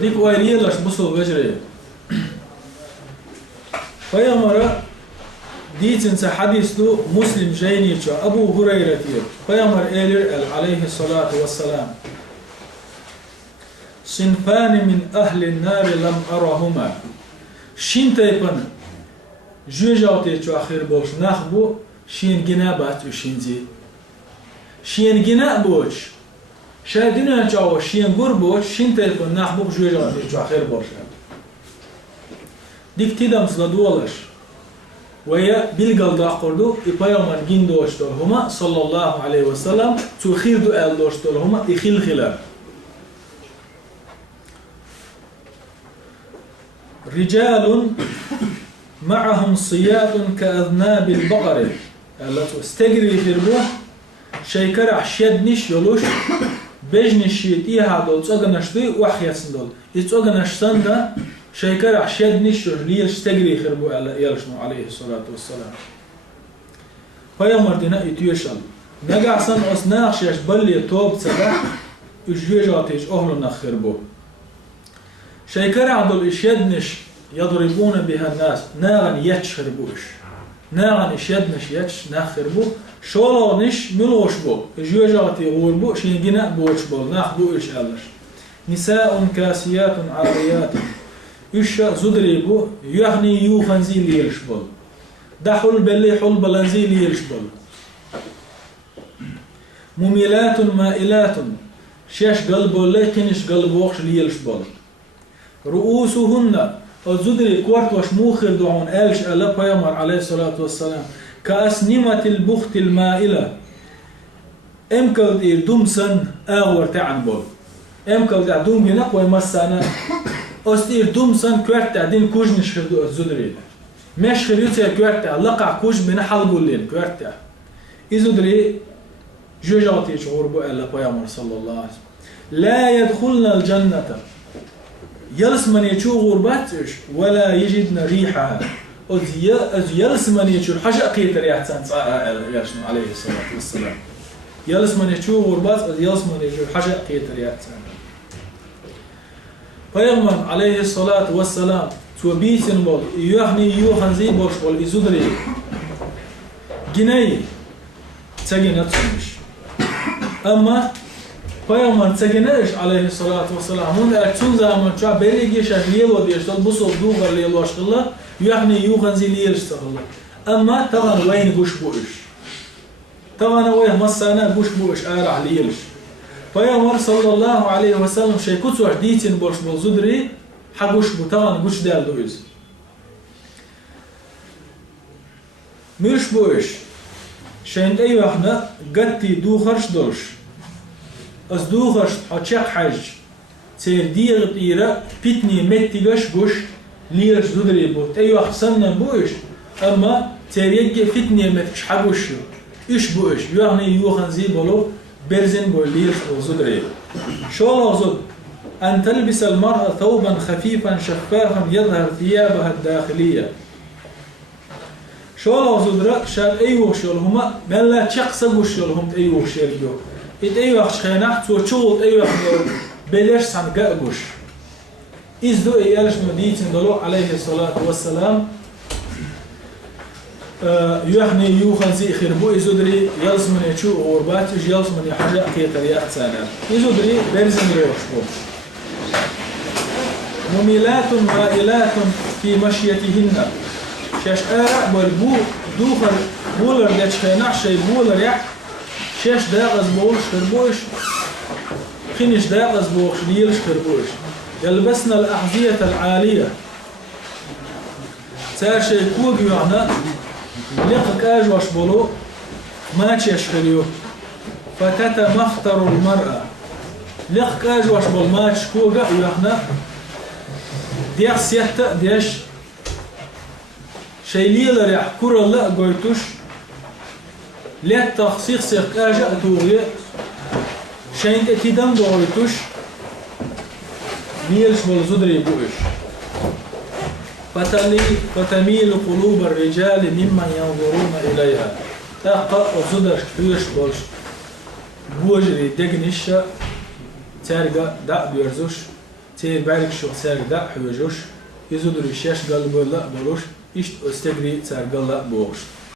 ديك ويليلاش بصل بجري فيامر ديتنس حديث له مسلم جيني أبو هريرة فيامر إيلر عليه الصلاة والسلام صنفان من أهل النار لم أرهما شين تيبن جوجاوتي شو أخير بوش نخبو شين جنابات وشين زي شين جناب بوش شاهدنا جاو شين قربوش شين تيبن نخبو جوجاوتي شو أخير بوش ديك تيدم صدولش ويا بالقلد أقردو إبايومان جين دوشتول هما صلى الله عليه وسلم تخير دو أل دوشتول هما إخيل خلاف رجال معهم صياد كأذناب البقر التي استجري في الروح شيكر عشيدنش يلوش بجنش يتيها دول تسوغنش دي وحياتن دول يتسوغنش سندا شيكر عشيدنش ليش استجري في الروح يلشنو عليه الصلاة والسلام فيامر دينا يتيوشل نقع سن أصناخ شيش بلي توب تسبح اجيجاتيش أهلو نخربو شيكر عدل إشيدنش يضربون بها الناس ناغن يتشربوش ناغن إشيدنش يتش نخربو شولونش ملوش بو جوجاتي غوربو شينجنا بوش بو ناخبو إش ألش نساء كاسيات عاريات إش زدريبو يغني يوخنزي ليلش بو دحل بلي حل بلنزي ليلش بو مميلات مائلات شيش قلبو لكنش قلبوخش ليلش بو رؤوسهن الزدري كورت وش موخر دعون آلش ألا بيامر عليه الصلاة والسلام كأسنمة البخت المائلة امكل دير دومسن آغور تعن بول امكل دير دوم ينق ويمسانا أستير دومسن كورت تعدين كوج نشخردو الزدري مش خريوتي كورت لقع كوج بنا حلقو اللين كورت إزدري جوجاتي شعور بو ألا بيامر صلى الله عليه وسلم لا يدخلنا الجنة يلس من يشوف غرباتش ولا يجدنا ريحها يلس من يشوف حاجة قيتر يحسن يرسم عليه الصلاة والسلام يلس من يشوف غربات يلس من يشوف حاجة قيتر يحسن فيغمن عليه الصلاة والسلام توبيتن بول يوحني يوحنزي بوش بول يزدري جناي تجنت سمش أما فيوم تجناش عليه الصلاة والسلام من أكتون زمان شو بيرجع شغيل وديشتغل بصوب دوغر ليلوش الله يعني يوخنزي ليشتغل أما طبعا وين قش بوش طبعا وين مسنا قش بوش أرع ليلش فيوم صلى الله عليه وسلم شيء كتوش ديتين بوش بزدري حقش بو طبعا قش دال دويز مش بوش شين أي واحدة قتي دوخرش دولش أصدوخش أشق حج تردير طيرة بيتني متيجش بوش ليرش زدري بوت أي وقت سنن بوش أما تريج فتني متش حبوش إيش بوش يعني يوخن زي بلو برزن بول ليرش زدري شو لازم أن تلبس المرأة ثوبا خفيفا شفافا يظهر ثيابها الداخلية شو لازم درا شال أي وشل هما بلا تشخص وشل هم أي وشل جو إيه وقت خيانة توشوط أي وقت بلاش سنقاقوش إزدو إيالش مديتين دلو عليه الصلاة والسلام يوحني يوخن زي خربو إزدري يلس من يشو غربات يلس من يحاجة أكيد رياء سانا إزدري برزن ريوشبو مميلات مائلات في مشيتهن شاش آرع والبو دوخر بولر ديش خيانة شي بولر يح شش داغز بولش خربوش خنش داغز بوش ليلش خربوش يلبسنا الأحذية العالية سار شيء كوغ يعنى لقك أجوش بولو ما تشخريو فتتمختر المرأة لقك أجوش بول ما تشكوغ يعنى ديح سيحتا ديش شيء ليلر يحكور الله قويتوش لا تخصيص سيقاجة توغي شين اتدام دوغيتوش ميلش والزدري بوش فتميل قلوب الرجال ممن ينظرون إليها تاقا وزدر كفيش بولش بوجري دقنش تارقا دا بيرزوش تير بارك شو سردا حوجوش يزودوا الشاش قلب لا بروش إيش استجري سر قلب بوش